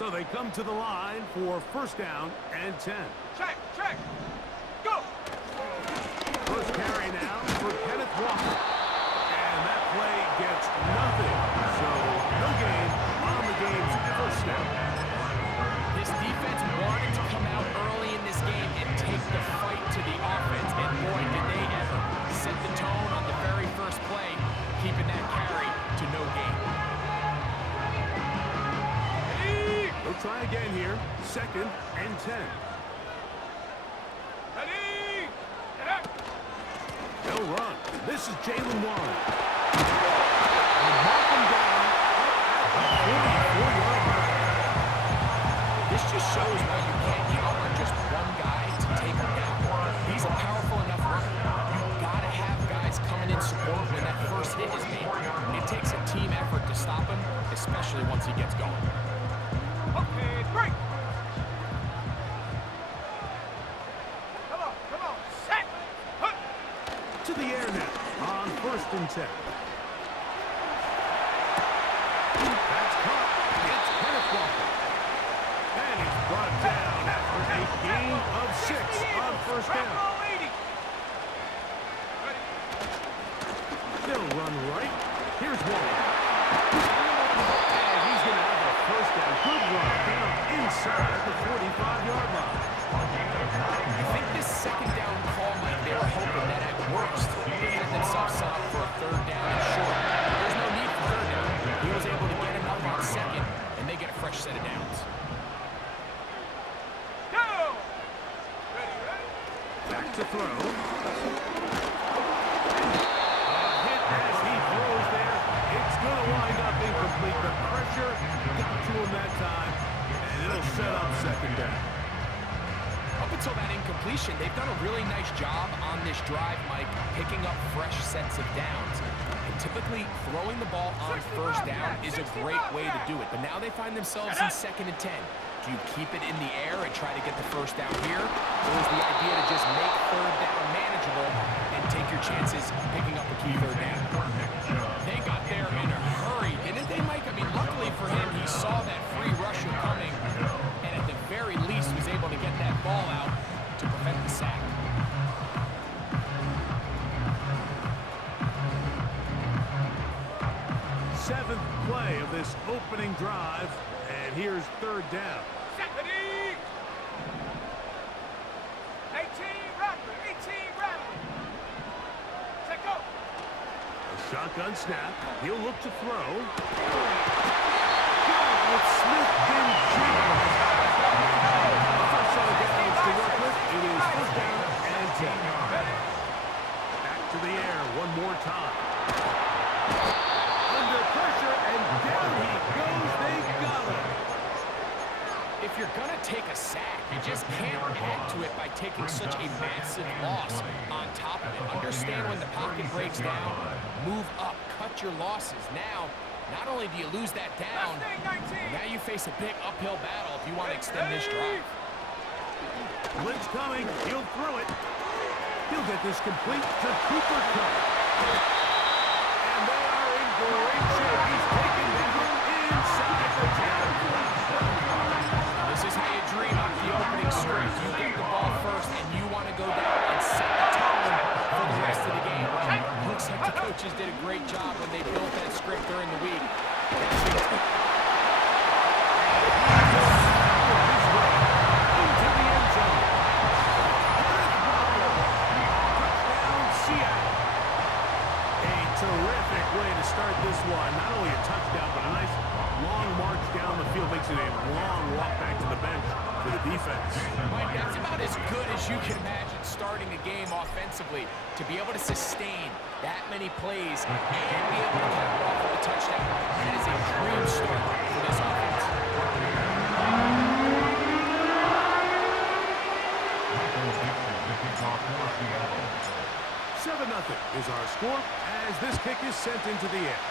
So they come to the line for first down and 10. Check, go! First carry now for Kenneth Walker. And that play gets nothing. So no gain on the game's first snap. This defense wanted to come out early in this game and take the fight to the offense. And boy, did they ever set the tone on the very first play, keeping that carry to no gain. They'll try again here. Second and 10. Ready? They'll run. This is Jalen Warren. And mark him down at the 44-yard line. This just shows why you can't count on just one guy to take him down. He's a powerful enough runner. You've got to have guys coming in support when that first hit is made. It takes a team effort to stop him, especially once he gets going. Okay, break! Come on, set! Hook! To the air now on first and 10. That's caught. It's Kenneth Walker. And he's brought down after a gain of 6 on first down. They'll run right. Here's Walker. And he's going to have a first down. Good run down inside the 45-yard line. I think this second down call, Mike, they were hoping that at worst they had themselves set up for a third down and short. There's no need for third down. He was able to get enough on second, and they get a fresh set of downs. Go! Ready? Back to throw. A hit as he throws there. It's going to wind up incomplete. The pressure got to him that time, and it'll set up second down. Up until that incompletion, they've done a really nice job on this drive, Mike, picking up fresh sets of downs. And typically, throwing the ball on first down is a great way to do it. But now they find themselves in second and 10. Do you keep it in the air and try to get the first down here? Or is the idea to just make third down manageable and take your chances picking up a key third down? They got there in a hurry, didn't they, Mike? I mean, luckily for him, he saw that free rusher coming, and at the very least was able to get that ball out to prevent the sack. Seventh play of this opening drive, and here's third down. Ready? 18 Rattler. Set go! A shotgun snap. He'll look to throw. With Smith and Jacobs. First set of downs to work with. It is first down and 10. Back to the air one more time. Under pressure, and down he goes. They got him. If you're going to take a sack, you just can't add to it by taking such a massive loss on top of it. Understand when the pocket breaks down, move up, cut your losses. Now, not only do you lose that down, now you face a big uphill battle if you want to extend this drive. Blitz coming. He'll throw it. He'll get this complete to Cooper Kupp. And they are in great shape. He's taken down inside the 10. This is how you dream up the opening script. You get the ball first, and you want to go down and set the tone for the rest of the game. Looks like the coaches did a great job when they built that script during the week. Into the end zone. Touchdown, Seattle. A terrific way to start this one. Not only a touchdown, but a nice long march down the field. Makes it a long walk back to the bench for the defense. Mike, that's about as good as you can imagine starting a game offensively. To be able to sustain that many plays and be able to cap it off with a touchdown, that is a dream start for this offense. 7-0 is our score as this kick is sent into the air.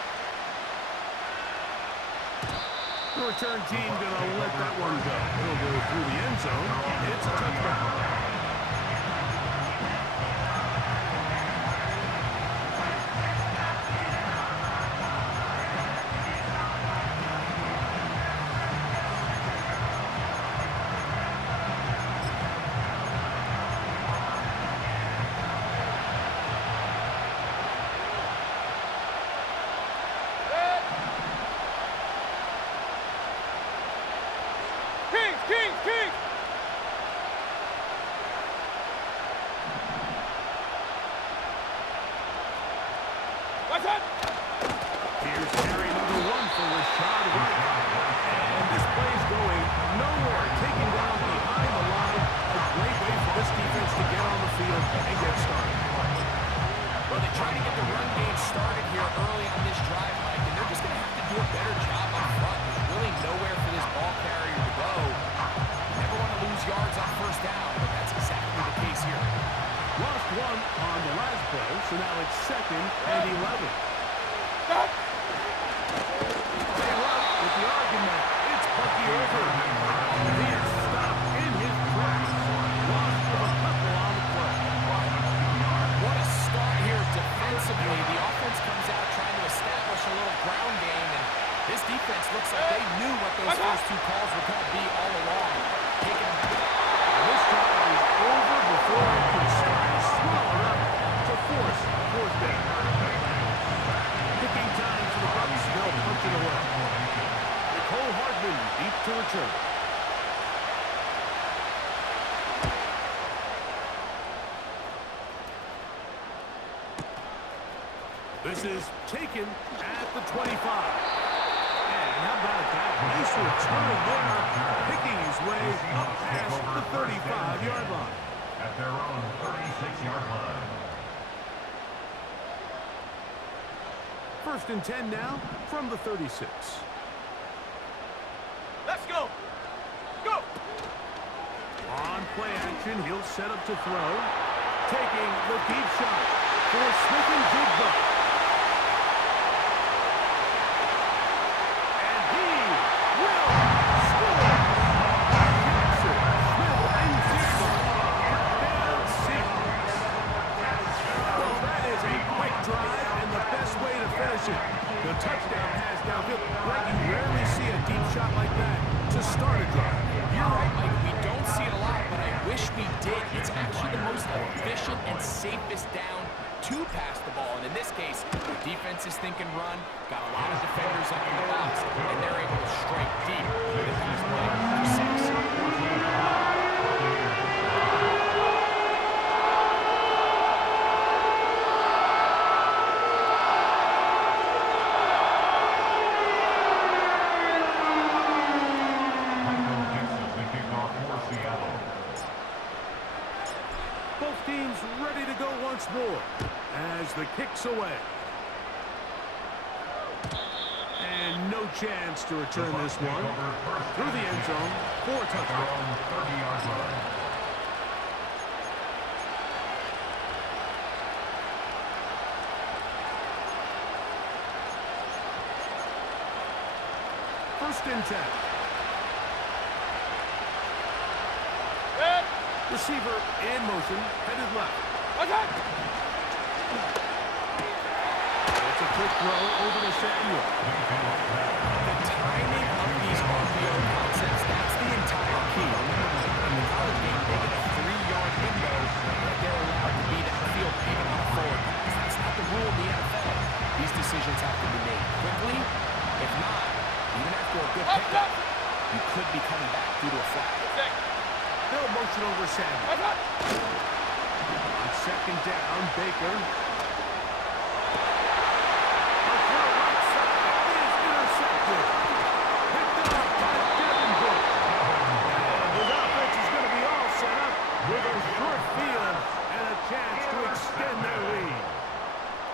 The return team gonna let that one go. It'll go through the end zone. It's a touchdown. Attack! Here's carry number 1 for Rashad White. And this play's going nowhere. Taking down behind the line. A great way for this defense to get on the field and get started. Well, they try to get the run game started here early on this drive, Mike, and they're just going to have to do a better job up front. There's really nowhere for this ball carrier to go. You never want to lose yards on first down, but that's exactly the case here. Lost 1 on the last play, so now it's 2nd and 11. Bail out with the argument. It's Bucky over. He is stopped in his tracks. Lost of a couple on the play. What a start here defensively. The offense comes out trying to establish a little ground game, and this defense looks like they knew what those first 2 calls were going to be all along. Taking them back. This drive is over before it can start. Swallowed up to force 4th down. Picking time for the Bucks. They'll punch it away. Nicole Hardman deep to return. This is taken at the 25. And how about that? Nice return there. Picking his way up past the 35-yard line. At their own 36-yard line. 1st and 10 now from the 36. Let's go! Go! On play action, he'll set up to throw. Taking the deep shot for Smith and Jigba. And he will score. Jackson, Smith, and Jigba. Touchdown Seahawks. Well, that is a quick drive and the best way to finish it. The touchdown pass downfield. Greg, you rarely see a deep shot like that to start a drive. You're right, Mike. We don't see it a lot, but I wish we did. It's actually the most efficient and safest down to pass the ball. And in this case, the defense is thinking run, got a lot of defenders up in the box, and they're able to strike deep with a pass play for 6. Both teams ready to go once more as the kick's away. And no chance to return this one. Through the end zone for a touchdown. 30-yard line. First and 10. Red! Receiver in motion, headed left. Attack! It's a quick throw over to Samuel. The timing of these RPO concepts, that's the entire key. Remember, in the college game, they get a 3-yard window that they're allowed to be downfield even on a forward pass. That's not the rule in the NFL. These decisions have to be made quickly. If not, even after a good pickup, you could be coming back due to a flag. They'll motion over Samuel. Attack! On 2nd down, Baker. A throw right side is intercepted. Picked off by Devin Book. And his offense is going to be all set up with a short field and a chance to extend their lead.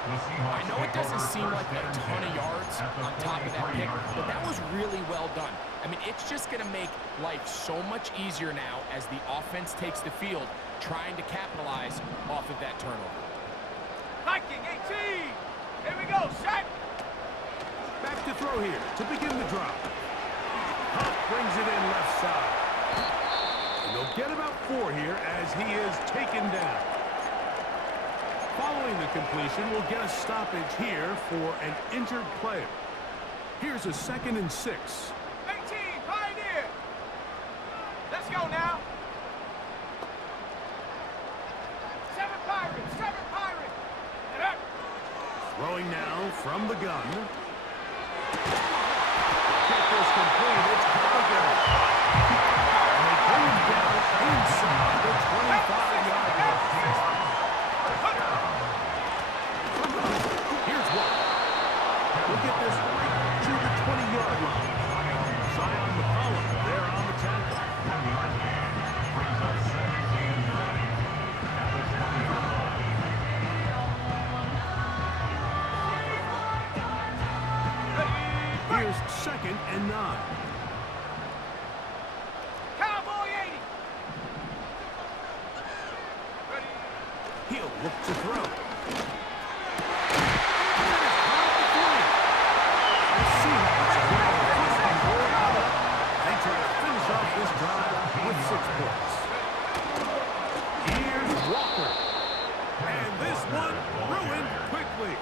I know it doesn't seem like a ton of yards on top of that pick, but that was really well done. I mean, it's just going to make life so much easier now as the offense takes the field, trying to capitalize off of that turnover. Hiking 18! Here we go, set! Back to throw here to begin the drop. Hunt brings it in left side. And they'll get about 4 here as he is taken down. Following the completion, we'll get a stoppage here for an injured player. Here's a 2nd and 6. 18, Pioneer! Let's go now! 7 Pirates! 7 Pirates! Get up! Throwing now from the gun. Get this complete. It's Gallagher. And they bring him down inside the 25-yard line. Here's one. 2nd and 9. Cowboy 80. Ready. He'll look to throw. They try to finish off this drive with 6 points. Here's Walker. And this one ruined quickly.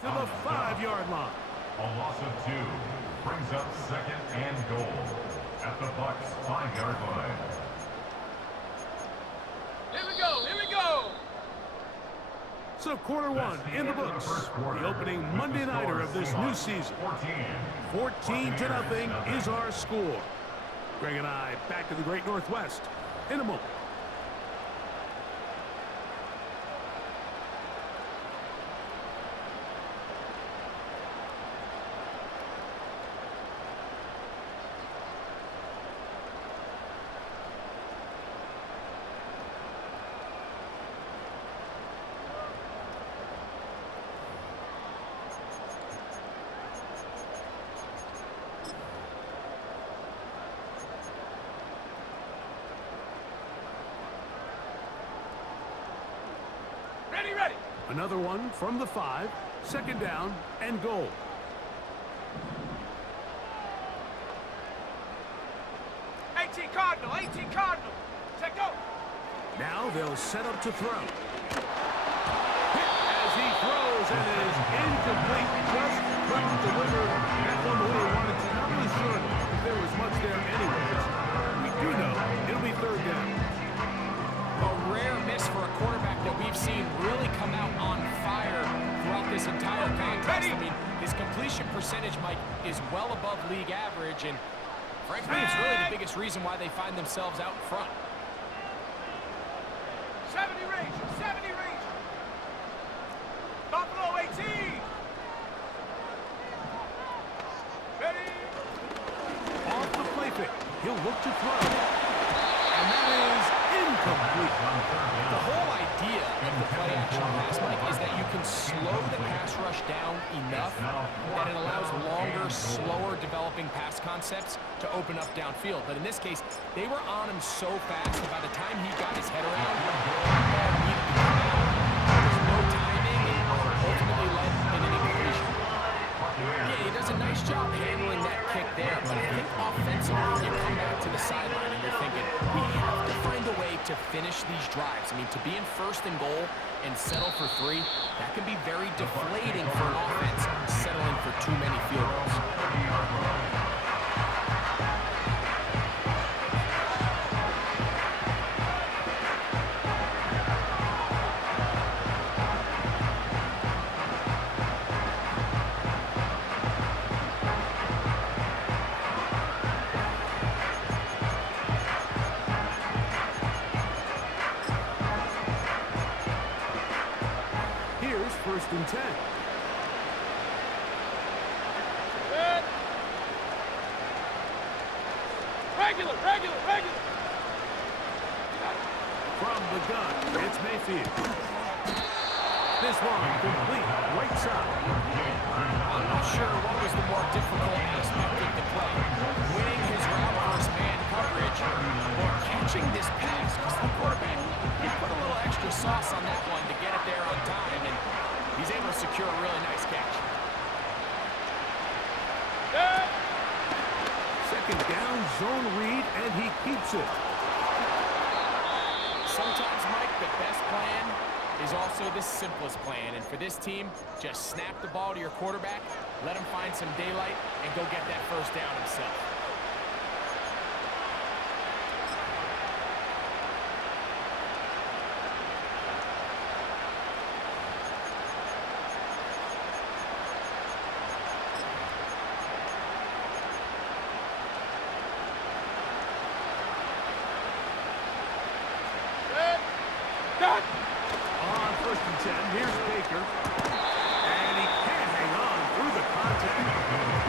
To the 5-yard line. A loss of 2 brings up 2nd and goal at the Bucks 5-yard line. Here we go. Here we go. So quarter 1 in the books. The opening Monday nighter of this new season. 14-0 is our score. Greg and I back to the Great Northwest in a moment. Ready. Another one from the 5, 2nd down and goal. Cardinal. Check go. Now they'll set up to throw. Hit as he throws and is incomplete. Just couldn't deliver that one the way he wanted to. Not really sure if there was much there anyways. We do know it'll be 3rd down. A rare miss for a quarterback that we've seen really come out on fire throughout this entire contest. I mean, his completion percentage, Mike, is well above league average, and frankly, it's really the biggest reason why they find themselves out front. 70 range. Buffalo 18. Ready. Off the play pick, he'll look to throw. And that is incomplete. The whole idea of the play-action pass, Mike, is that you can slow the pass rush down enough that it allows longer, slower developing pass concepts to open up downfield. But in this case, they were on him so fast that by the time he got his head around, the ball needed to come out. There was no timing, and ultimately led in an incompletion. Yeah, he does a nice job handling that kick there, but I think offensively, you come back to the sideline and you're thinking, we have to find a way to finish these drives. I mean, to be in 1st and goal and settle for 3, that can be very deflating for an offense settling for too many field goals. Here's 1st and 10. Good. Regular. From the gun, it's Mayfield. This one complete, right side. I'm not sure what was the more difficult aspect of the play, winning his route versus man coverage or catching this pass, because the quarterback, he put a little extra sauce on that one to get it there on time, and he's able to secure a really nice catch. Good. 2nd down, zone read, and he keeps it. Sometimes, Mike, the best plan is also the simplest plan. And for this team, just snap the ball to your quarterback, let him find some daylight, and go get that 1st down himself. set. Here's Baker. And he can't hang on through the contact.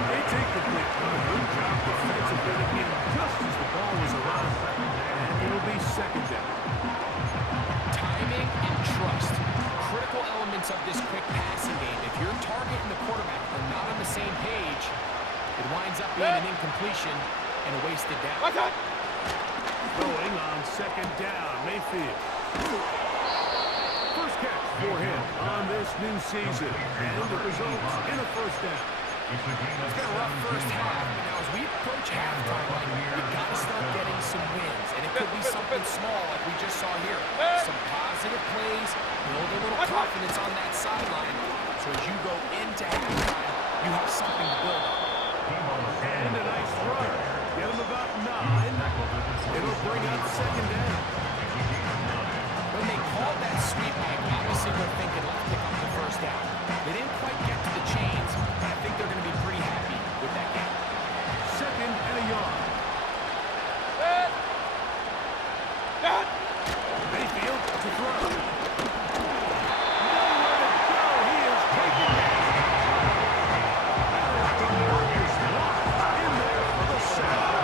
They take the blitz. A good job defensively to get him just as the ball was around. And it'll be second down. Timing and trust. Critical elements of this quick passing game. If your target and the quarterback are not on the same page, it winds up being an incompletion and a wasted down. Throwing on second down, Mayfield. First catch for him on this new season. And it results in a first down. It's been a rough first half, but now as we approach halftime, we've got to start getting some wins. And it could be something small like we just saw here. Some positive plays, build a little confidence on that sideline. So as you go into halftime, you have something to build on. And a nice run. Get him about 9. It'll bring up second down. When they called that sweep, obviously they're thinking, let's pick up the first down. They didn't quite get to the chains, but I think they're going to be pretty happy with that game. Second and a yard. Mayfield to throw. Nowhere to go. He is taken down. That is DeMarcus Lawrence in there for the sack.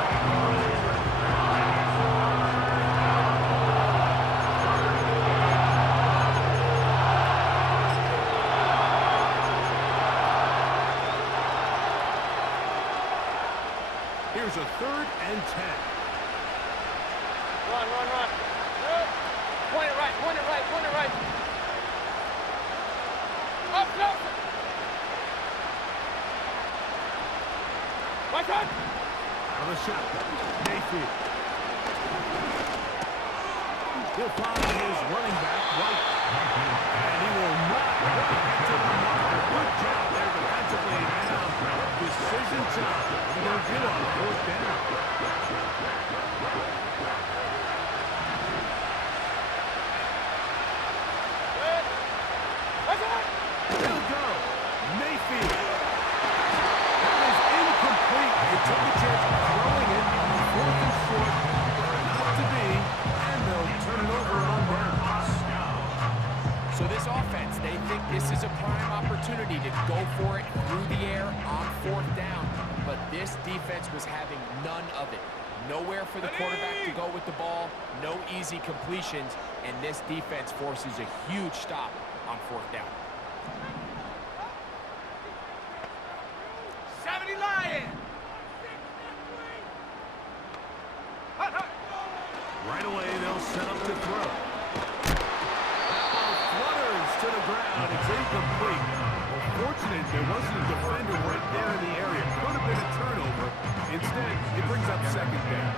Here's a 3rd and 10. Run. Point it right. Up, closer. Watch out. Out of the shotgun, Mayfield. He'll find his running back, White. And he will not get to the marker. Good job there defensively. Now, decision time. What are they going to do on 4th down? He'll go. Mayfield. That is incomplete. They took a chance of throwing it on 4th and short. Not to be. And they'll turn it over on downs. So this offense, they think this is a prime opportunity to go for it through the air on 4th down. But this defense was having none of it. Nowhere for the quarterback to go with the ball, no easy completions, and this defense forces a huge stop on 4th down. 70 Lions. Right away, they'll set up to throw. That ball flutters to the ground. It's incomplete. Well, fortunate there wasn't a defender right there in the area. Could have been a turnover. Instead, it brings up second down.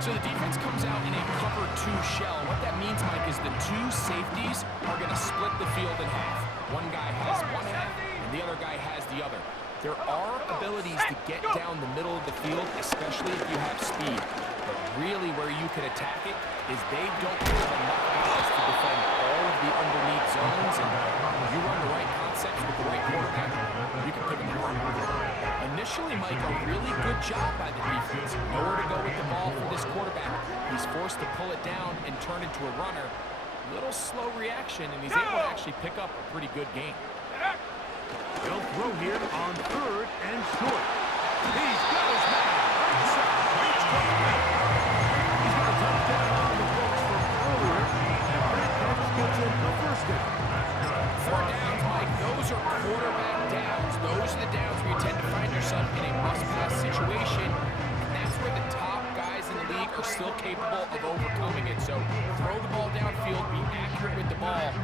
So the defense comes out in a cover 2 shell. What that means, Mike, is the 2 safeties are going to split the field in half. One guy has one half, and the other guy has the other. There are abilities to get down the middle of the field, especially if you have speed. But really where you can attack it is they don't have enough guys to defend all of the underneath zones. And if you run the right concepts with the right quarterback, you can pick them apart. Initially, Mike, a really good job by the defense. Nowhere to go with the ball for this quarterback. He's forced to pull it down and turn into a runner. Little slow reaction, and he's able to actually pick up a pretty good game. They'll throw here on 3rd and short. He's got his man. Right side. It's coming back. He's got a touchdown on the books from earlier. And that catch gets him a first down. 4 downs, Mike. Those are quarterback downs. Those are the downs where you tend to find yourself in a must-pass situation. And that's where the top guys in the league are still capable of overcoming it. So throw the ball downfield, be accurate with the ball.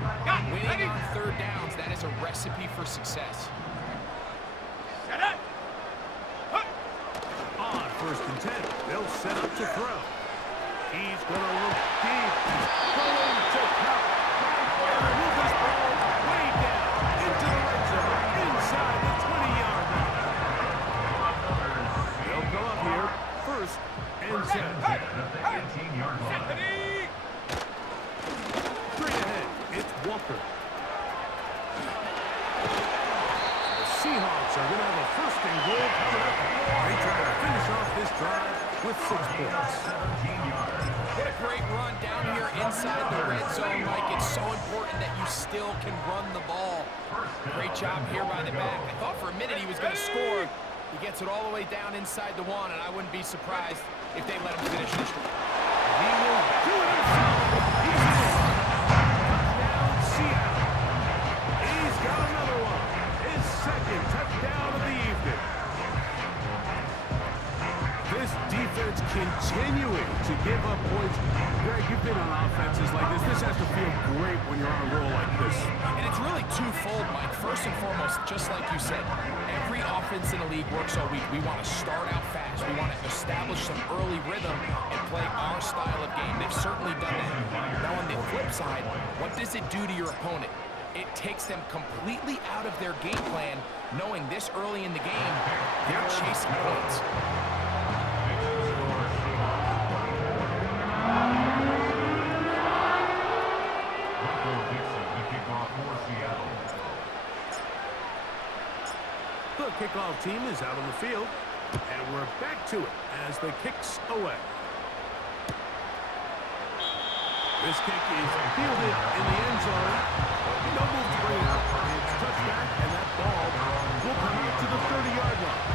Winning on 3rd downs, that is a recipe for success. On 1st and 10, they'll set up to throw. He's going to look deep. Going to count. And move this ball way down into the red zone, inside the 20-yard line. They'll come up here, 1st and 10. 18-yard line. Straight ahead, it's Walker. The Seahawks are going to have a 1st and goal coming up. They try to finish off this drive with 6 points. 17 yards. What a great run down here inside the red zone, Mike. It's so important that you still can run the ball. Great job here by the back. I thought for a minute he was going to score. He gets it all the way down inside the 1, and I wouldn't be surprised if they let him finish this. He will do it himself. He's in. Touchdown, Seattle. He's got another one. His second touchdown of the evening. This defense continuing to give up points. Greg, you've been on offenses like this. This has to feel great when you're on a roll like this. And it's really twofold, Mike. First and foremost, just like you said, every offense in the league works all week. We want to start out fast. We want to establish some early rhythm and play our style of game. They've certainly done that. Now, on the flip side, what does it do to your opponent? It takes them completely out of their game plan, knowing this early in the game, they're chasing points. The kickoff team is out on the field, and we're back to it as the kick's away. This kick is fielded in the end zone. No move to bring it up. It's touchback, and that ball will come out to the 30-yard line.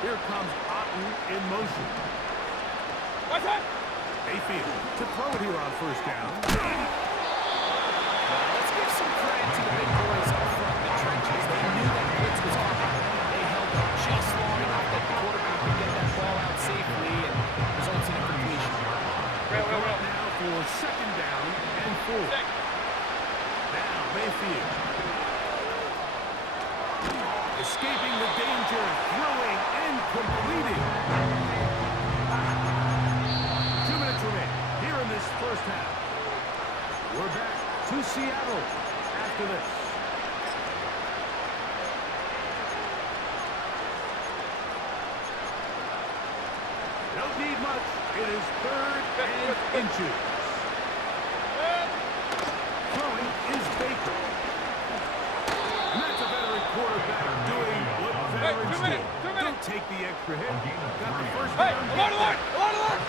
Here comes Otten in motion. What's that? Mayfield to throw it here on first down. Now, let's give some credit to the big boys up front in the trenches. They knew that blitz was coming. They held up just long enough that the quarterback could get that ball out safely and results in a completion. Well. Now for second down and 4. Now Mayfield. Escaping the danger, throwing and completing. 2 minutes remain here in this first half. We're back to Seattle after this. Don't need much. It is 3rd and inches. Throwing is Baker. And that's a veteran quarterback doing what veterans do. Don't take the extra hit. Got the first down. Alert!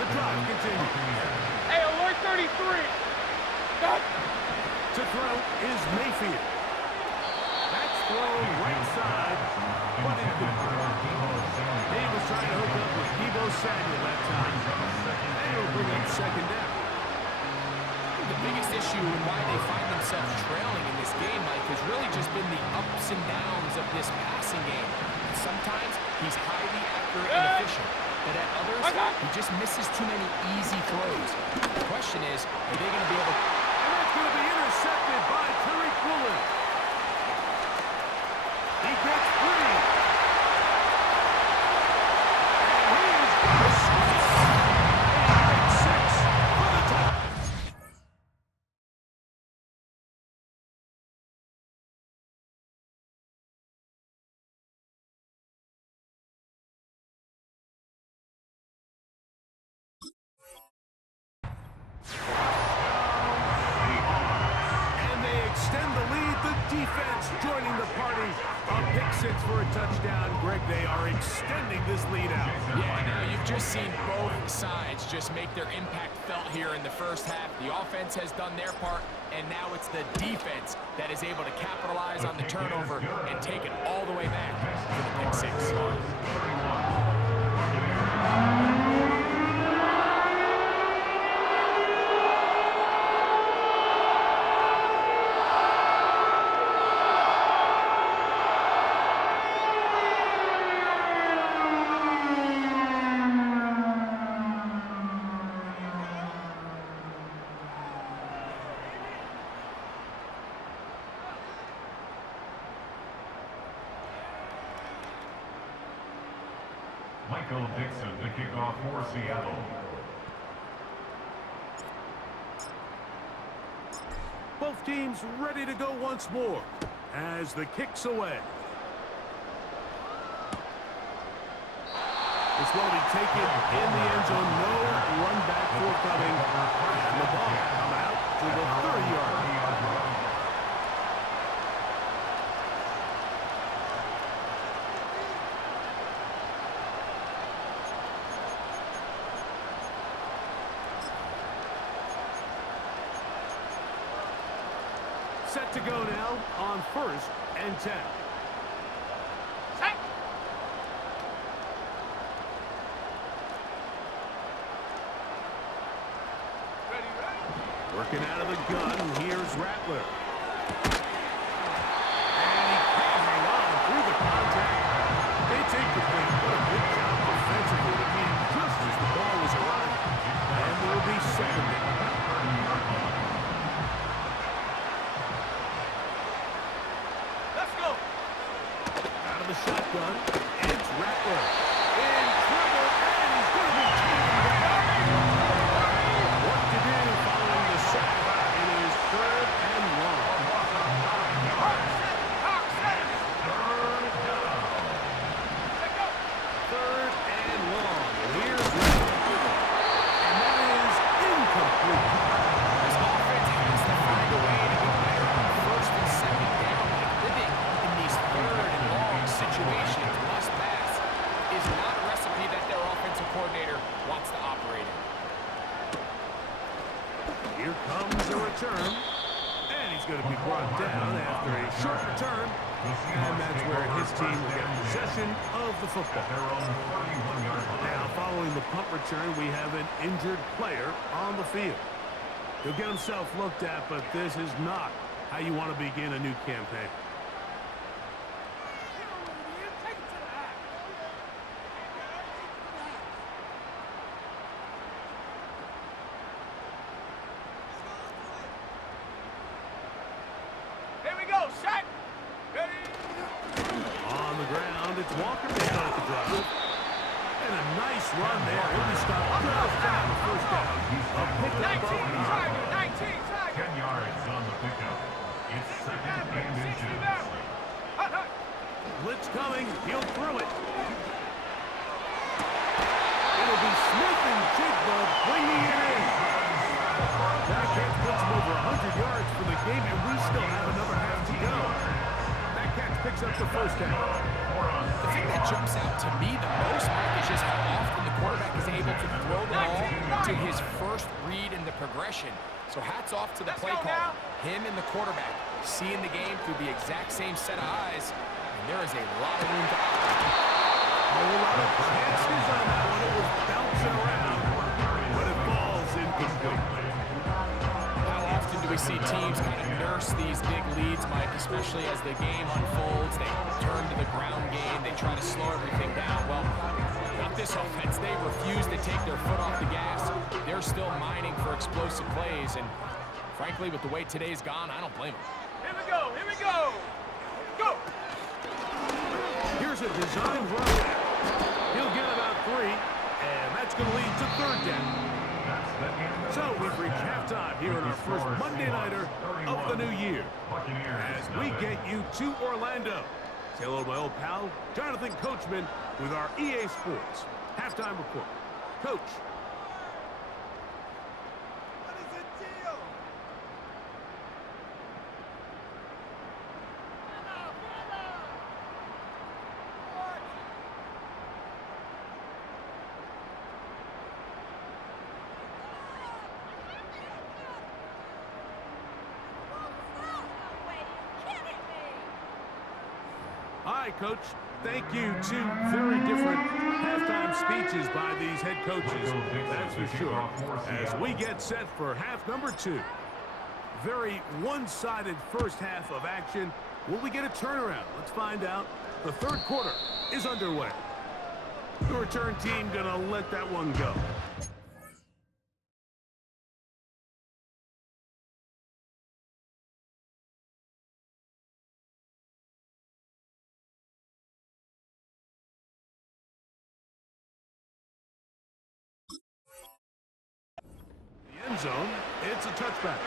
The drive continues. Hey, alert 33! Stop! To throw is Mayfield. That's thrown right side, but incomplete. He was trying to hook up with Deebo Samuel that time. And he'll bring up second down. The biggest issue and why they find themselves trailing in this game, Mike, has really just been the ups and downs of this passing game. Sometimes he's highly accurate and efficient, but at others, he just misses too many easy throws. The question is, are they going to be able to... And that's going to be intercepted by Tariq Woolen. He gets free. And he is going to score. A big 6 for the top. And they extend the lead. The defense joining the party. A pick 6 for a touchdown. Greg, they are extending this lead out. Yeah, now you've just seen both sides just make their impact felt here in the first half. The offense has done their part, and now it's the defense that is able to capitalize on the turnover and take it all the way back to the pick 6. Michael Dixon to kick off for Seattle. Both teams ready to go once more as the kick's away. This one will be taken in the end zone. No run back forthcoming. And the ball coming out to the 30-yard line. Set to go now on 1st and 10. Set. Ready, ready. Working out of the gun, here's Rattler. And he can't hang on through the contact. It's incomplete. What a good job defensively to be just as the ball was arriving. And there will be second down. Let's go. Out of the shotgun, it's Rattler. In trouble, and he's going to be taken down. What to do following the sack? It is 3rd and long. Hawk set. Let go. 3rd and long. Here's Rattler. And that is incomplete. This offense has to find a way to get better on 1st and 2nd down. Like living in these 3rd and long situations, must pass, is not a recipe that their offensive coordinator wants to operate in. Here comes a return. And he's going to be brought down after a short return. And that's where his team will get possession of the football. Their own 31-yard line. Now, following the punt return, we have an injured player on the field. He'll get himself looked at, but this is not how you want to begin a new campaign. Take it to the half. Here we go. Set. Ready. On the ground, it's Walker man at the drive. And a nice run there. He'll be stopped just down the first down. A pickup 19 of Tiger. 19 Tiger. 10 yards on the pickup. It's 2nd and 60 inches. now. Hut, hut. blitz coming. He'll throw it. It'll be Smith and Jigba bringing it in. That catch puts him over 100 yards for the game, and we still have another half to go. That catch picks up the first down. The thing that jumps out to me the most, Mike, is just how often the quarterback is able to throw the ball to his first read in the progression. So hats off to the play call. Him and the quarterback seeing the game through the exact same set of eyes, and there is a lot of room to operate. A lot of chances on that one. It was bouncing around, but it falls incomplete. How often do we see teams kind of nurse these big leads, Mike, especially as the game unfolds? They turn to the ground game. They try to slow everything down. Well, not this offense. They refuse to take their foot off the gas. They're still mining for explosive plays, and frankly, with the way today's gone, I don't blame them. Here we go. Here we go. Go. Here's a designed run. He'll get about 3, and that's going to lead to 3rd down. So we've reached halftime here in our first Monday Nighter of the new year. As we get you to Orlando. Say hello to my old pal, Jonathan Coachman, with our EA Sports halftime report. Coach. What is the deal? All right, Coach. Thank you. 2 very different halftime speeches by these head coaches, that's for sure. As we get set for half number 2. Very one-sided first half of action. Will we get a turnaround? Let's find out. The 3rd quarter is underway. The return team gonna let that one go. End zone, it's a touchback.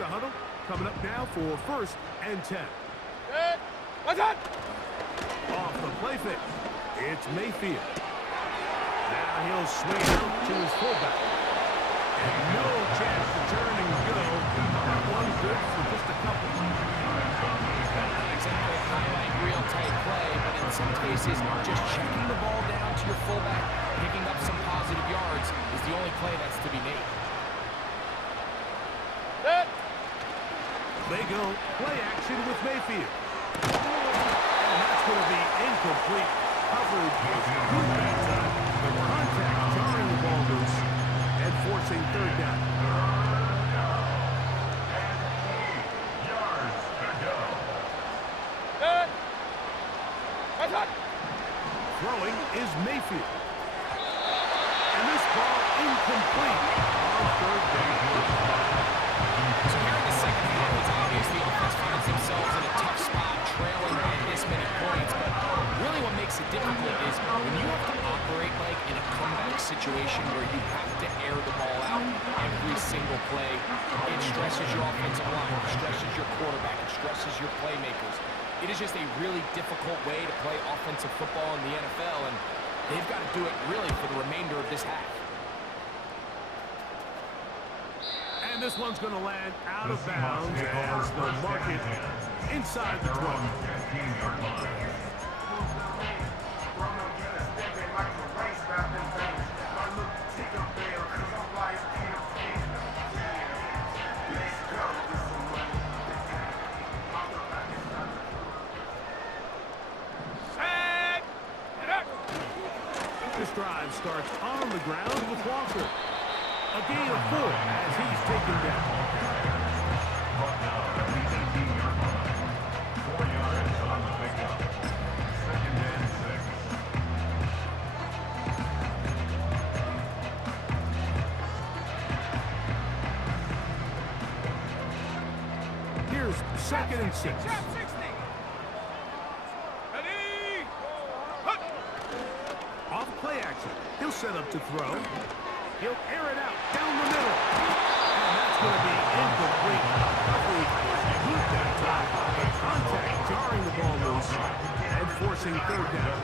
the huddle. Coming up now for 1st and 10. Good. What's up? Off the play fake. It's Mayfield. Now he'll swing out to his fullback. And no chance to turn and go. That one good for just a couple. Not exactly a highlight reel type play, but in some cases, just checking the ball down to your fullback, picking up some positive yards is the only play that's to be made. Good. They go play action with Mayfield. And that's going to be incomplete. Coverage was good that time. The contact jarring the ball loose and forcing 3rd down. Good. What's up? Throwing is Mayfield. And this ball incomplete on 3rd down. So here in the second half, it's obvious the offense finds themselves in a tough spot, trailing by this many points. But really what makes it difficult is when you have to operate like in a comeback situation where you have to air the ball out every single play, it stresses your offensive line, it stresses your quarterback, it stresses your playmakers. It is just a really difficult way to play offensive football in the NFL, and they've got to do it really for the remainder of this half. And this one's going to land out of bounds as they'll mark it inside the 20. Set. Get up. This drive starts on the ground with Walker. A gain of 4 as he's taken down. 4 yards on the pickup. 2nd and 6. Here's 2nd and 6. Trap 60. Ready. Hut. Off play action. He'll set up to throw. He'll air it out down the middle. And that's going to be incomplete. Coverage was good that time. The contact jarring the ball loose and forcing 3rd down.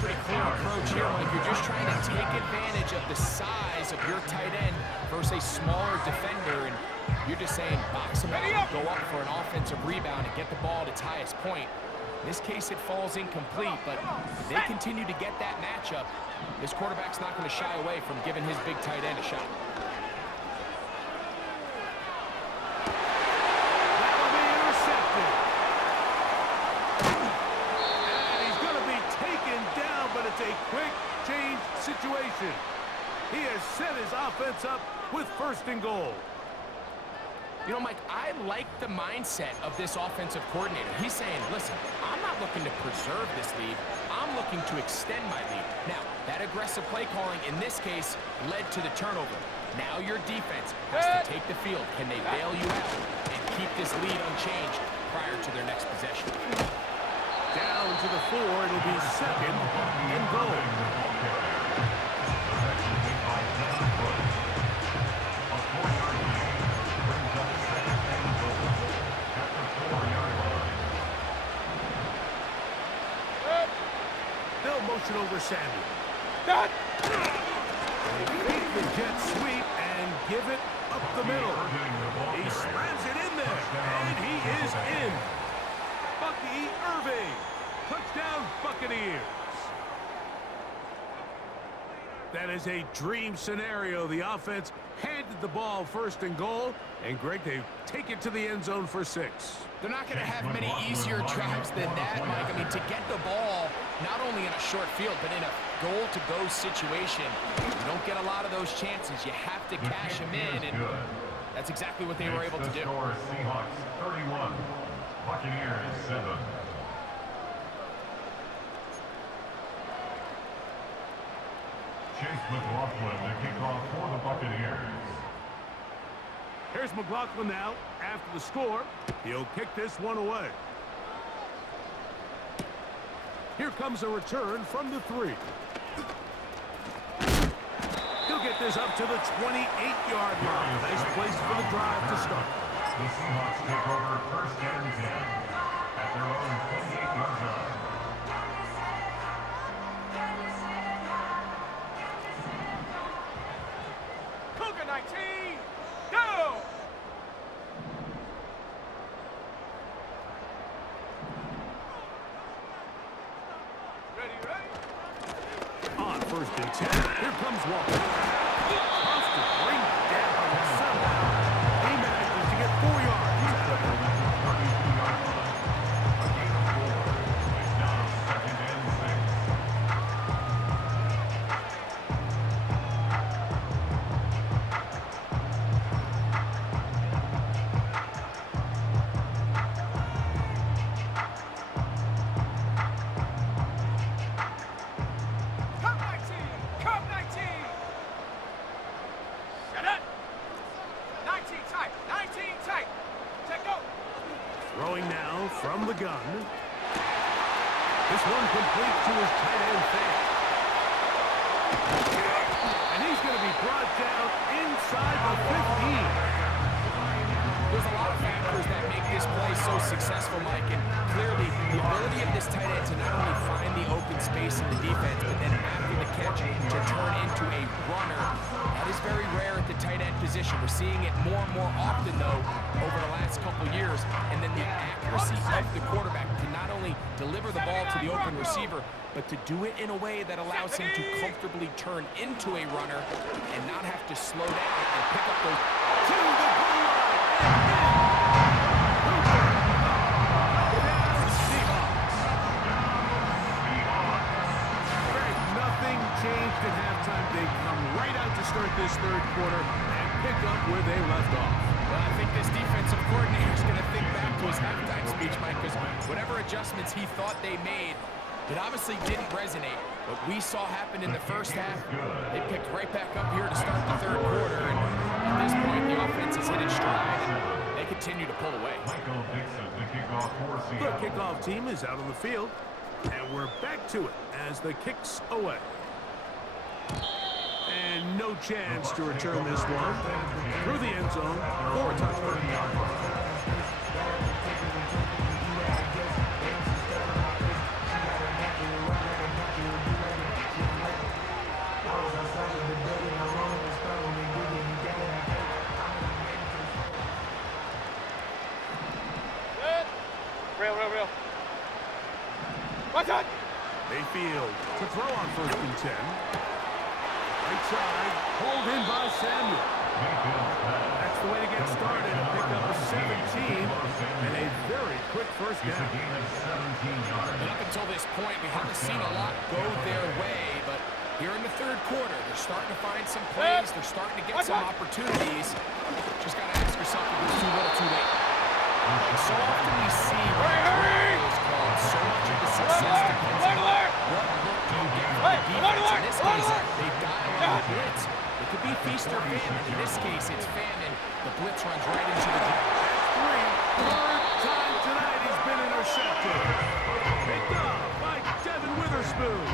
Pretty clear approach here, Mike. You're just trying to take advantage of the size of your tight end versus a smaller defender, and you're just saying box him out, go up for an offensive rebound and get the ball at its highest point. In this case, it falls incomplete, but if they continue to get that matchup, this quarterback's not going to shy away from giving his big tight end a shot. That'll be intercepted. And he's going to be taken down, but it's a quick change situation. He has set his offense up with 1st and goal. You know, Mike, I like the mindset of this offensive coordinator. He's saying, listen, I'm not looking to preserve this lead. I'm looking to extend my lead. Now, that aggressive play calling in this case led to the turnover. Now your defense has to take the field. Can they bail you out and keep this lead unchanged prior to their next possession? Down to the 4, it'll be 2nd and goal. They'll motion over Samuel. Done. They fake the jet sweep and give it up the middle. He slams it in there, and he is in. Bucky Irving. Touchdown, Buccaneers. That is a dream scenario. The offense handed the ball 1st and goal, and Greg, they take it to the end zone for 6. They're not going to have many easier drives than that, Mike. I mean, to get the ball, not only in a short field, but in a goal-to-go situation, you don't get a lot of those chances. You have to cash them in, and that's exactly what they were able to do. Seahawks 31, Buccaneers 7. Chase McLaughlin to kick off for the Buccaneers. Here's McLaughlin now. After the score, he'll kick this one away. Here comes a return from the 3. He'll He'll get this up to the 28-yard line. Nice place for the drive to start. The Seahawks take over first and 10 at their own 28-yard line. Cougar 19, go! Ready? On first and 10, here comes Walker. Tough to bring down and somehow he manages to get 4 yards out of it. 32-yard line. A gain of 4. It's now second and 6. Come 19! Shut up! 19 tight! Take go! Throwing now from the gun. This one complete to his tight end fake. And he's going to be brought down inside the 15. There's a lot of factors that make this play so successful, Mike, and clearly the ability of this tight end to not only find the open space in the defense, but then after the catch to turn into a runner. That is very rare at the tight end position. We're seeing it more and more often, though, over the last couple years. And then the accuracy of the quarterback to not only deliver the ball to the open receiver, but to do it in a way that allows him to comfortably turn into a runner and not have to slow down and pick up those. To the goal line. Nothing changed at halftime. They come right out to start this third quarter and pick up where they left off. Well, I think this defensive coordinator is going to think back to his halftime speech, Mike, because whatever adjustments he thought they made, it obviously didn't resonate. What we saw happen in the first half, they picked right back up here to start the third quarter, and at this point, the offense has hit its stride, and they continue to pull away. Michael Dixon, the kickoff for The Seattle. kickoff team is out on the field, and we're back to it as the kick's away. And no chance to return this one through the end zone for a touchdown. Real. What's up? Mayfield to throw on first and 10. Right side, pulled in by Samuel. That's the way to get started and pick up a 17 and a very quick first down. And up until this point, we haven't seen a lot go their way, but here in the third quarter, they're starting to find some plays. They're starting to get some opportunities. Just got to ask yourself if it's too little, too late. Like so often we see when a play is called, so much of the success depends on what look do you get from the defense. In this case, they've got it on the blitz. It could be feast or famine. In this case, it's famine. The blitz runs right into the gap. Third time tonight he's been intercepted. Picked up by Devin Witherspoon.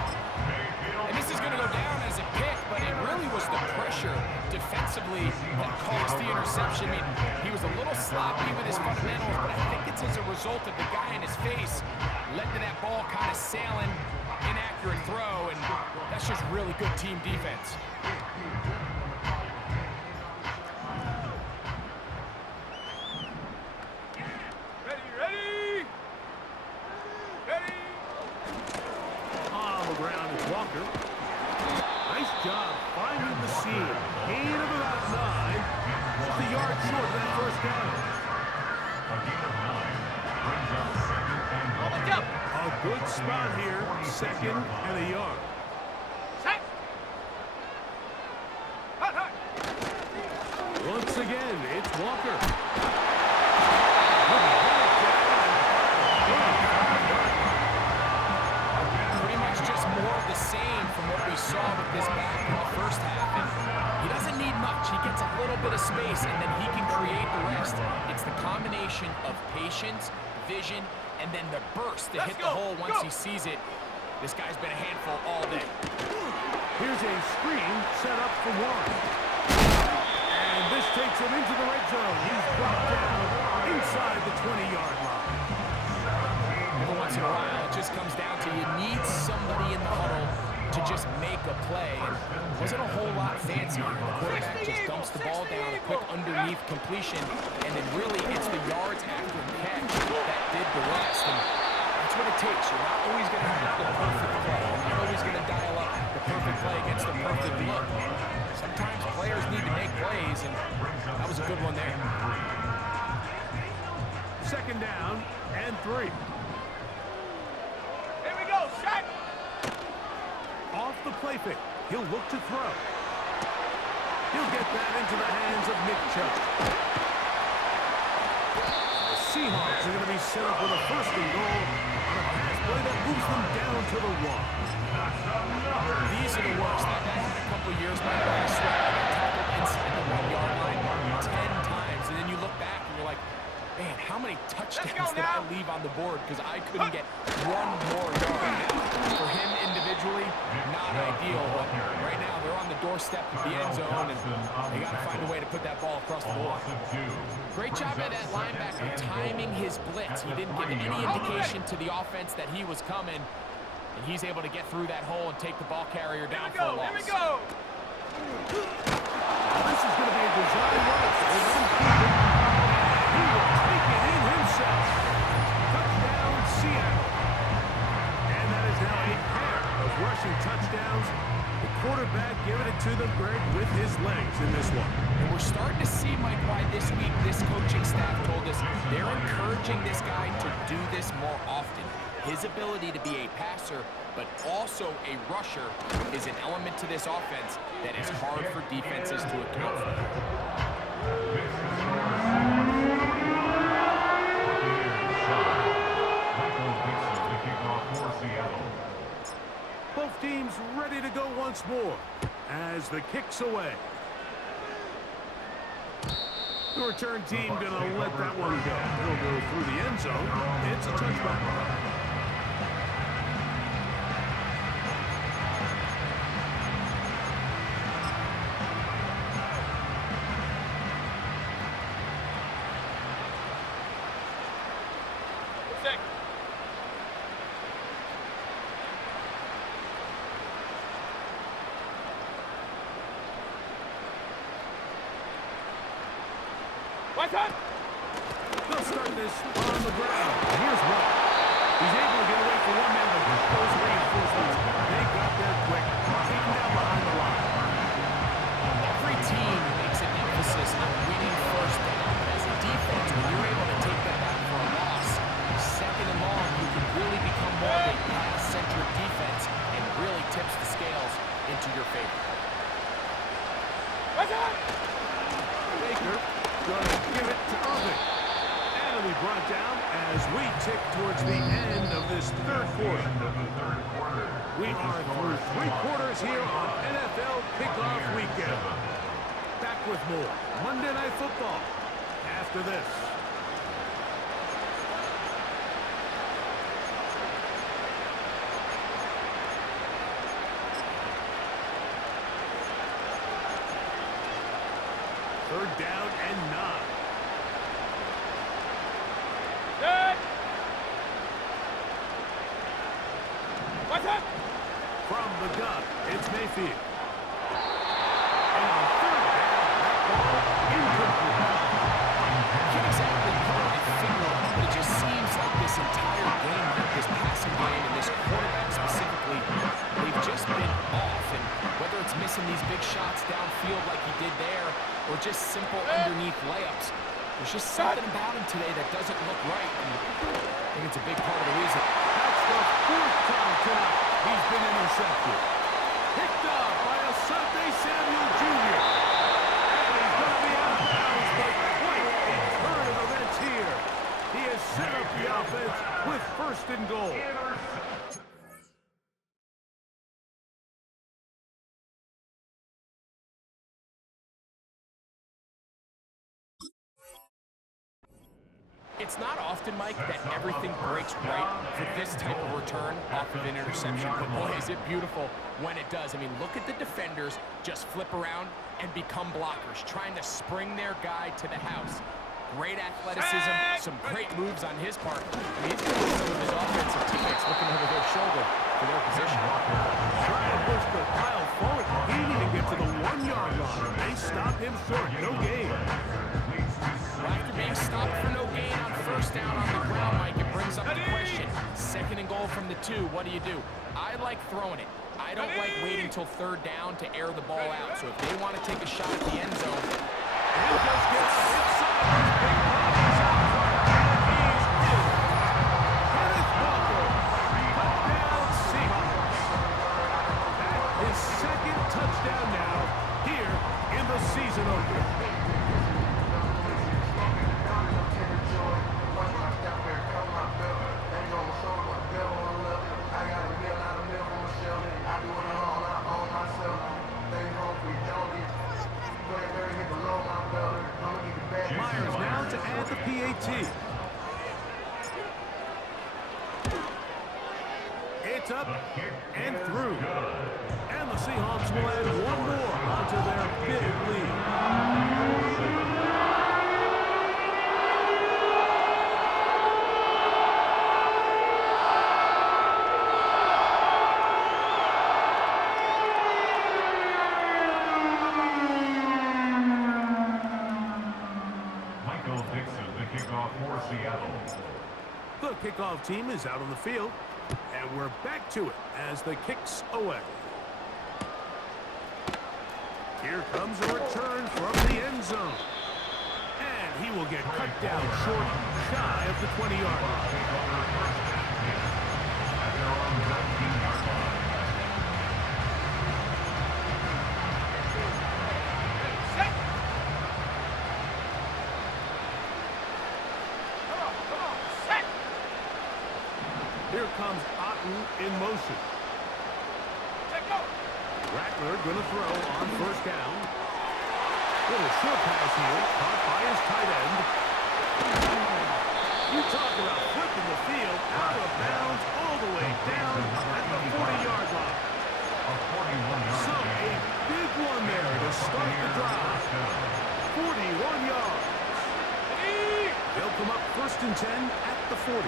And this is going to go down as a pick, but it really was the pressure defensively that caused the interception. I mean, he was a little sloppy with his fundamentals, but I think it's as a result of the guy in his face led to that ball kind of sailing, inaccurate throw, and that's just really good team defense. Ready? On the ground is Walker. Nice job finding the seam. Gain of about 9. Just a yard short of that first down. A gain of 9 brings up second and goal. A good spot here. Second and a yard. Set. Hut. Once again, it's Walker. Pretty much just more of the same from what we saw with this back in the first half. And he doesn't need much. He gets a little bit of space, and then he can create the rest. It's the combination of patience, vision, and then the burst to hit the hole once he sees it. This guy's been a handful all day. Here's a screen set up for Warren. And this takes him into the red zone. He's brought down inside the 20-yard line. Every once in a while, it just comes down to you need somebody in the huddle to just make a play. And it wasn't a whole lot fancy. The quarterback just dumps the ball down, a quick underneath completion, and then really it's the yards after catch that did the rest. And that's what it takes. You're not always going to have the perfect play. You're not always going to dial up the perfect play against the perfect look. Sometimes players need to make plays, and that was a good one there. Second down and 3. Here we go, set. Off the play fake, he'll look to throw. He'll get that into the hands of Nick Chubb. The Seahawks are going to be set up with a first and goal on a pass play that moves them down to the 1. These are the worst. That happened a couple years back. I swear I got tackled inside the 1-yard line 10 times, and then you look back and you're like, man, how many touchdowns did I leave on the board because I couldn't get one more yard? For him individually, not ideal, but right now they're on the doorstep of the end zone, and they got to find a way to put that ball across the board. Great job by that linebacker timing his blitz. He didn't give any indication to the offense that he was coming, and he's able to get through that hole and take the ball carrier down for a loss. Here we go. This is going to be a design run. He will take it in himself. Touchdown, Seattle. And that is now a pair of rushing touchdowns. The quarterback giving it to them, Greg, with his legs in this one. And we're starting to see, Mike, why this week this coaching staff told us they're encouraging this guy to do this more often. His ability to be a passer, but also a rusher, is an element to this offense that is hard for defenses to account for. Both teams ready to go once more as the kick's away. The return team gonna let that one go. It'll go through the end zone. It's a touchback. They'll start this on the ground. Here's one. He's able to get away from one man, but those reinforcements, they got there quick. Take him down behind the line. Every team makes an emphasis on winning first down, but as a defense, when you're able to take that back for a loss, second and long, you can really become more of a pass-centric defense and really tips the scales into your favor. Baker gonna give it to Irving. And it'll be brought down as we tick towards the end of this third quarter. We are through 3 quarters here on NFL Kickoff Weekend. Back with more Monday Night Football after this. Third down and 9. Good. What's up? From the gun, it's Mayfield. And on third down, that ball incomplete. Can't exactly put my finger on it, but it just seems like this entire game, like this passing game and this quarterback specifically, they've just been off. And whether it's missing these big shots downfield like he did there, or just simple underneath layups, there's just something about him today that doesn't look right. And I think it's a big part of the reason. That's the 4th time tonight he's been intercepted. Picked up by Asante Samuel Jr. And he's going to be out of bounds, but quite a turn of events here. He has set up the offense with first and goal. It's not often, Mike, that everything breaks right for this type of return off of an interception. But boy, is it beautiful when it does. I mean, look at the defenders just flip around and become blockers, trying to spring their guy to the house. Great athleticism, some great moves on his part. I mean, he's going to some of his offensive teammates looking over their shoulder for their position. Trying to push the pile forward. He didn't even get to the 1-yard line. They stop him short. No gain. After being stopped for no gain on first down on the ground, Mike, it brings up the question. 2nd and goal from the 2. What do you do? I like throwing it. I don't like waiting till 3rd down to air the ball out. So if they want to take a shot at the end zone, He just gets inside those big bodies out front. He's in. Kenneth Walker. Touchdown Seahawks. His 2nd touchdown now here in the season opener. Myers now to add the PAT. It's up and through. And the Seahawks will add one more onto their big lead. For Seattle. The kickoff team is out on the field, and we're back to it as the kicks away. Here comes a return from the end zone. And he will get cut down short, shy of the 20-yard line. Here comes Otten in motion. Rattler going to throw on first down. Little short pass here, caught by his tight end. You talk about flipping the field out of bounds all the way down at the 40-yard line. So a big one there to start the drive. 41 yards. They'll come up 1st and 10 at the 40.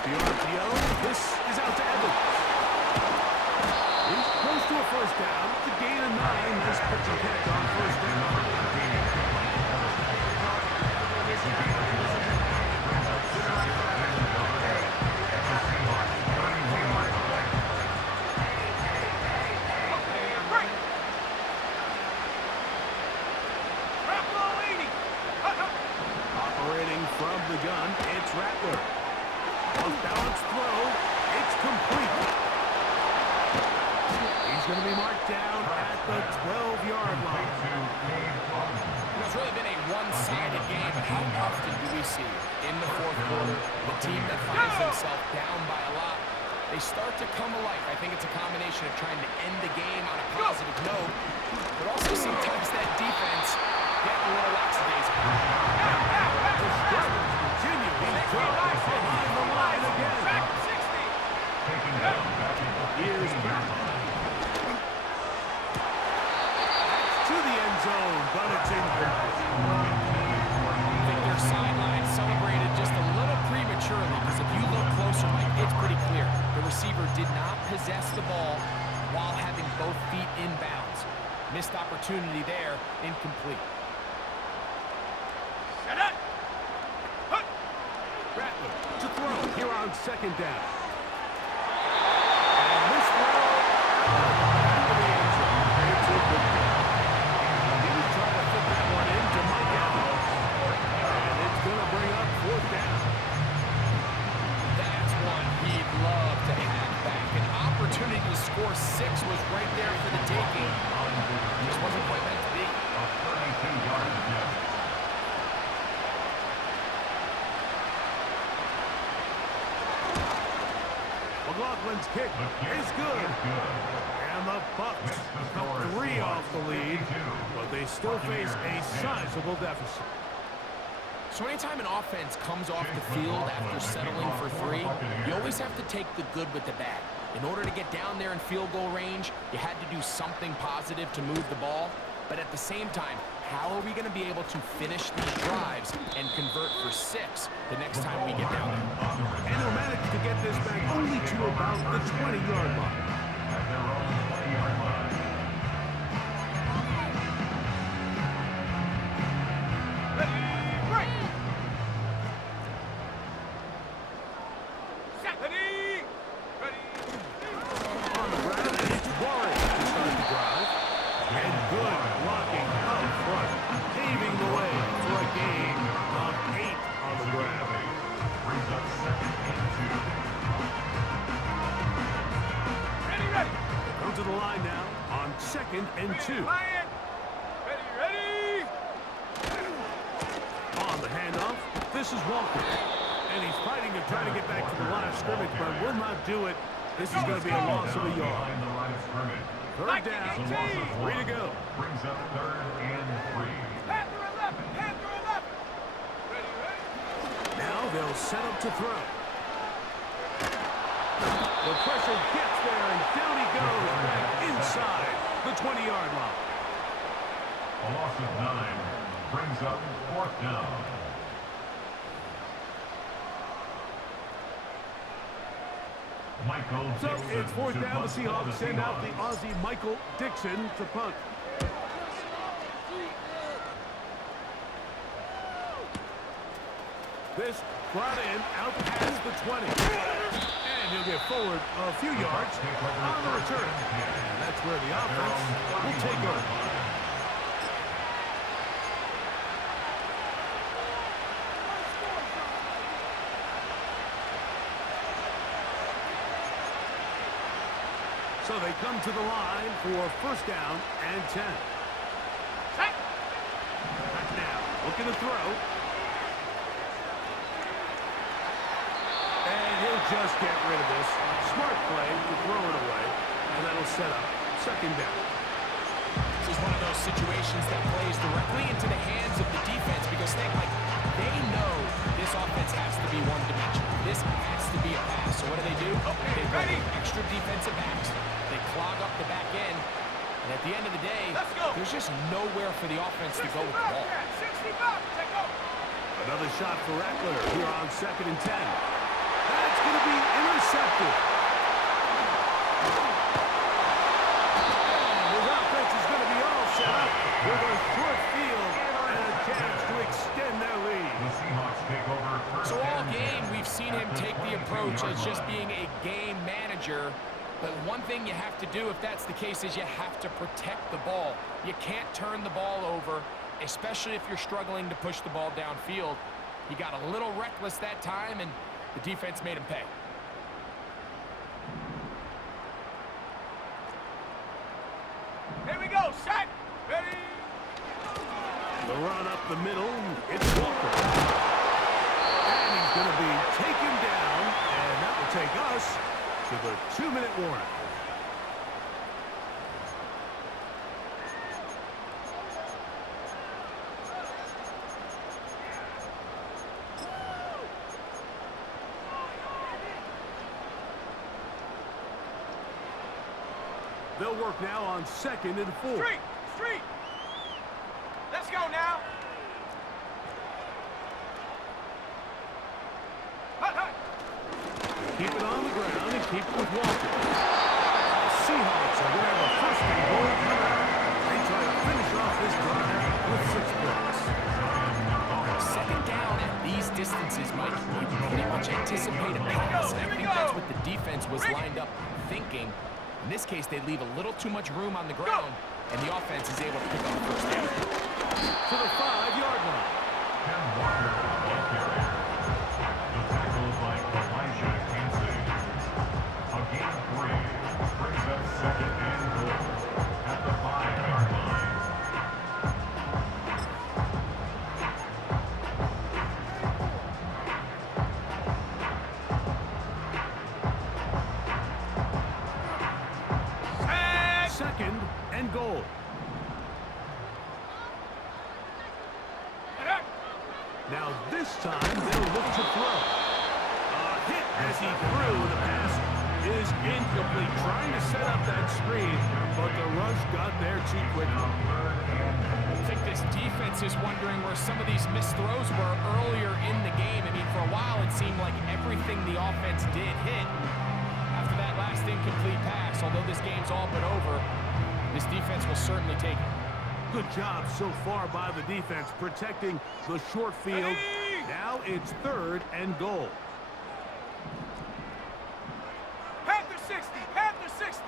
The RPO, this is out to Evans. He's close to a first down. The gain of 9. Nice pitch and catch on first down. Operating from the gun, it's Rattler. A balanced throw. It's complete. He's going to be marked down at the 12-yard line. It's really been a one-sided game, but how often do we see in the 4th quarter the team that finds themselves down by a lot, they start to come alive. I think it's a combination of trying to end the game on a positive note, but also sometimes that defense getting a little lackadaisical. The struggles continue. He's dropped behind the line again. Here's back. To the end zone, but it's incomplete. I think their sideline celebrated just a little prematurely, because if you look closer, Mike, it's pretty clear. The receiver did not possess the ball while having both feet in bounds. Missed opportunity there, incomplete. Rattler to throw here on 2nd down. And this throw out of the end zone. It's incomplete. He was trying to fit that one into Mike Evans. And it's going to bring up 4th down. That's one he'd love to have back. An opportunity to score 6 was right there for the taking. Just wasn't quite meant to be. A 32-yard attempt. McLaughlin's kick is good. And the Bucks cut 3 off the lead, but they still face a sizable deficit. So anytime an offense comes off the field after settling for 3, you always have to take the good with the bad. In order to get down there in field goal range, you had to do something positive to move the ball. But at the same time, how are we going to be able to finish these drives and convert for 6 the next time we get down there? And he'll manage to get this back only to about the 20-yard line. At their own 20-yard line. To the line now on 2nd and 2. Ready. On the handoff, this is Walker. And he's fighting to try to get back to the line of scrimmage, but will not do it. This is going to be a loss of a yard. Behind the line of scrimmage. 3rd down, 3 to go. Brings up 3rd and 3. Panther 11. Ready. Now they'll set up to throw. The pressure gets there, and down he goes back inside the 20-yard line. A loss of 9 brings up 4th down. Michael So Dixon it's 4th to down. The punt for Seahawks send out the Aussie Michael Dixon to punt. This brought in out past the 20. And he'll get forward a few yards on the return. And that's where the offense will take over. So they come to the line for 1st down and 10. Back now, looking to throw. And he'll just get rid of this. Smart play to throw it away. And that'll set up 2nd down. This is one of those situations that plays directly into the hands of the defense because they know this offense has to be one-dimensional. This has to be a pass. So what do? They bring in extra defensive backs. They clog up the back end. And at the end of the day, there's just nowhere for the offense to go with the ball. 60 bucks. Take over. Another shot for Rattler here on 2nd and 10. That's going to be intercepted. And his offense is going to be all set up with a short field and a chance to extend their lead. The Seahawks take over 1st So all and 10. game, we've seen him take the approach as just being a game manager. But one thing you have to do, if that's the case, is you have to protect the ball. You can't turn the ball over, especially if you're struggling to push the ball downfield. He got a little reckless that time, and the defense made him pay. Here we go. Set. Ready. The run up the middle, it's Walker. And he's going to be taken down, and that will take us to the 2-minute warning. They'll work now on 2nd and 4. Street. Let's go now. Hut. Keep it on the ground and keep it with Walker. The Seahawks are going to have a 1st and goal coming out. They try to finish off this drive with 6 points. 2nd down at these distances, Mike, you pretty much anticipate a pass. And I think that's what the defense was lined up thinking. In this case, they leave a little too much room on the ground, and the offense is able to pick up 1st down. To the 5-yard line. Ken Walker on the carry. The tackle by Elijah Kansey. A gain of 3 brings up 2nd and goal at the 5-yard line. Set. 2nd and goal. Now this time they'll look to throw. A hit as he threw. The pass is incomplete. Trying to set up that screen, but the rush got there too quickly. I think this defense is wondering where some of these missed throws were earlier in the game. I mean, for a while it seemed like everything the offense did hit. After that last incomplete pass, although this game's all but over, this defense will certainly take it. Good job so far by the defense protecting the short field. Now it's 3rd and goal. Panther 60, Panther 60.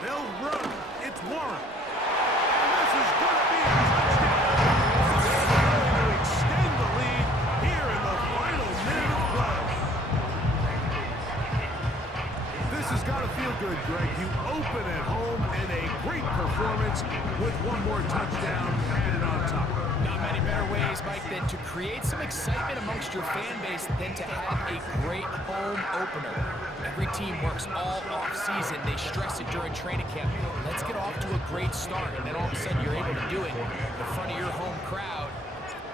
They'll run. It's Warren. And this is going to be a touchdown. They're going to extend the lead here in the final minute of play. This has got to feel good, Greg. You open at home and a great performance with one more touchdown added on top. Not many better ways, Mike, than to create some excitement amongst your fan base than to have a great home opener. Every team works all off-season. They stress it during training camp. Let's get off to a great start, and then all of a sudden you're able to do it in front of your home crowd.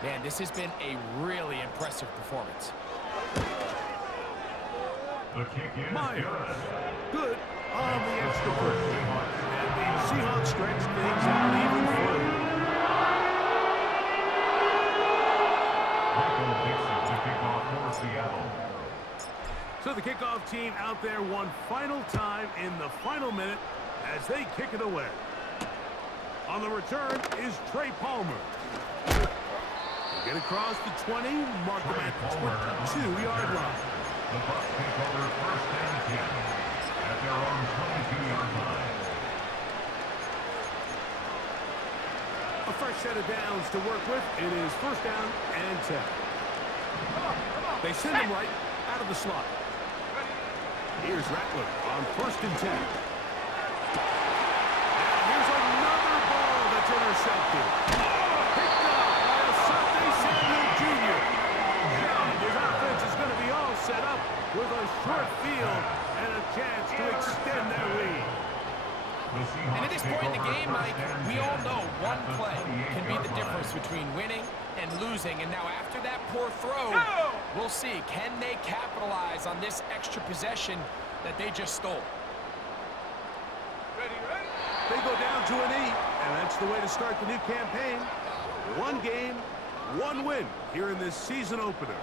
Man, this has been a really impressive performance. The kick is Myers, good on the extra point. And the Seahawks stretch things out even further. Michael Dixon to kick off for Seattle. So the kickoff team out there one final time in the final minute as they kick it away. On the return is Trey Palmer. Get across the 20, mark them at the 22-yard line. The Bucs take over 1st and 10 at their own 22-yard line. A fresh set of downs to work with. It is 1st down and 10. They send him right out of the slot. Here's Rattler on 1st and 10. And here's another ball that's intercepted. Picked up by Asante Samuel Jr. And his offense is going to be all set up with a short field and a chance to extend their lead. And at this point in the game, Mike, we all know one play can be the difference between winning and losing. And now after that poor throw, we'll see, can they capitalize on this extra possession that they just stole? Ready, ready? They go down to an E, and that's the way to start the new campaign. One game, one win here in this season opener.